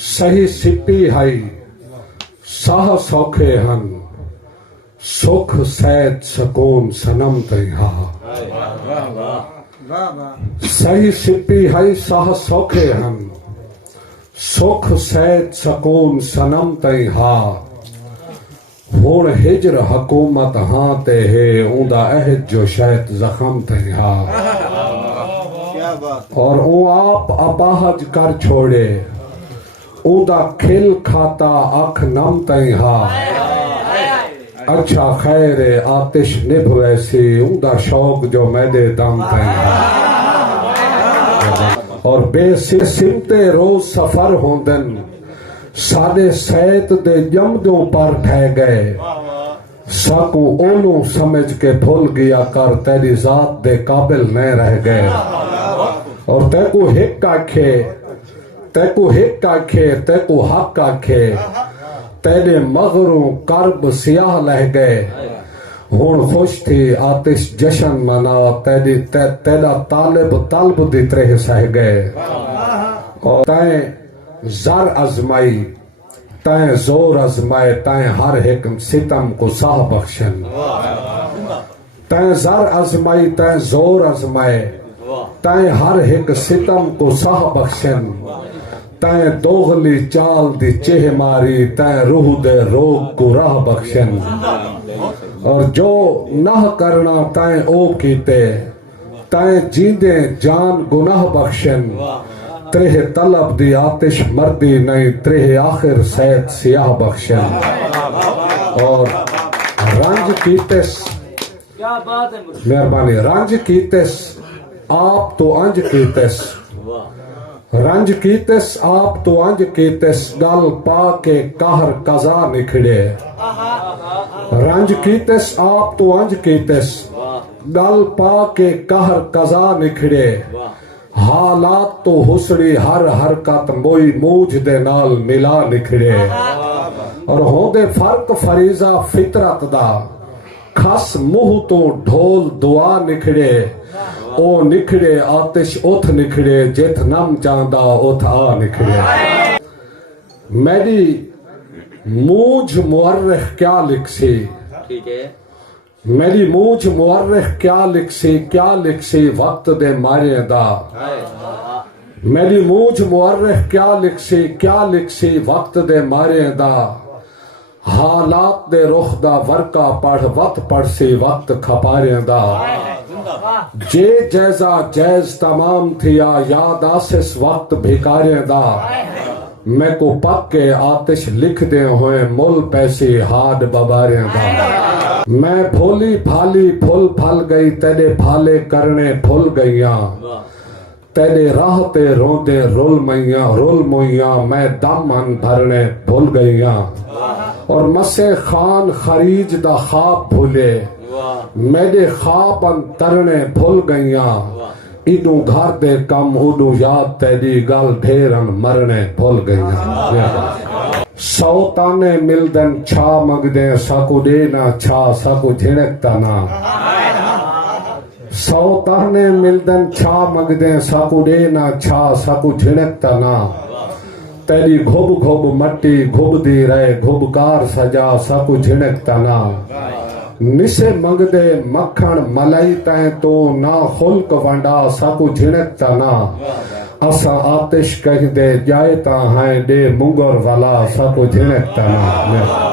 सही सिपी हई साह सौखे हन सुख सैत सकून सनम तैहा सही सिपी हई साह सौखे हन सुख सैत सकून सनम तैहा हुण हिजर हुकूमत हां ते है ऊंदा अहद जो शैत जख्म तैहा और वो आप अपाहज कर छोड़े ऊंदा खिल खाता अख नम तैहा अच्छा खैर आतिश निभ वैसी ऊंदा शौक जो मैदे दम तैहा और बेसिमते रोज सफर होंदन सादे सैत दे जमदों पर ठह गए साकू ओनू समझ के भूल गया कर तेरी जात दे काबिल न रह गए और तेको हिक आखे तेको हक आखे तेरे मगरों कर्ब सियाह लह गए हुण खुश थी आतिश जशन मना तेरा तालिब तलब दी तरह सह गए और तैं जर अजमाई तैं जोर अजमाए तैं हर एक सितम को साह बख्शन तैं जर अजमाई तैं जोर अजमाए तैं हर एक सितम को साह बख्शन तैं दोगली चाल दी चेह मारी तैं रूह दे रोग को राह बख्शन और जो नह करना तैं ओ कीते तैं जींदे जान गुनाह बख्शन त्रेह तलब दी आतिश मर्दी नहीं त्रेह आखिर सैत सियाह बख्शन और रंज कीतेस मेहरबानी रंज कीतेस आप तो अंज कीतेस रंज कीतेस आप तो अंज कीतेस गल पा के कहर कजा निखड़े रंज कीतेस आप तो अंज कीतेस गल पा के कहर कजा निखड़े हालात तो हुसड़ी हर हरकत मोई मूझ दे नाल मिला निखड़े और होंदे फर्क फरीजा फितरत दा खस मुंह तो ढोल दुआ निखड़े ओ निखड़े आतिश उथ निखड़े जिथ नम चांदा उथ आ निखड़े मेरी मूझ मुअर्रिख क्या लिखसी ठीक है मेरी मूझ मुअर्रिख क्या लिखसी वक्त दे मारे दा मेरी मूझ मुअर्रिख क्या लिखसी वक्त दे मारे दा हालात दे रुख दा वर्का पढ़ वत पढ़सी वक्त खपारे दा जे जैजा जैज तमाम थिया याद आसिस वक्त भिकारे दा मैं को पक के आतिश लिख दे हुए मुल पैसे हाड बबारे दा मैं भोली भाली फुल फल गई तेरे भाले करने भूल गईया तेरे राह ते रोंदे रोल मोइया मैं दामन भरने भूल गईया और मसे खान खरीज दा खाब भूले मेरे खाब तरने भूल गईया इदू घर दे कम उदू याद तेरी गल ढेरन मरने भूल गईया सौ ताने मिलदन छा मगदे साकू देना छा साकू झिड़कता ना सौ ताने मिलदन छा मगदे साकू देना छा साकू झिड़कता ना तेरी घुब घुब मट्टी घुबदी रहे घुबकार सजा साकू झिड़कता ना निसे मंगदे मक्खन मलाई तैं तो ना खुल्क वंडा साकू झिड़कता ना असा आतिश कह दे जाए ता हैं दे मुंगर वाला साकू झिड़कता ना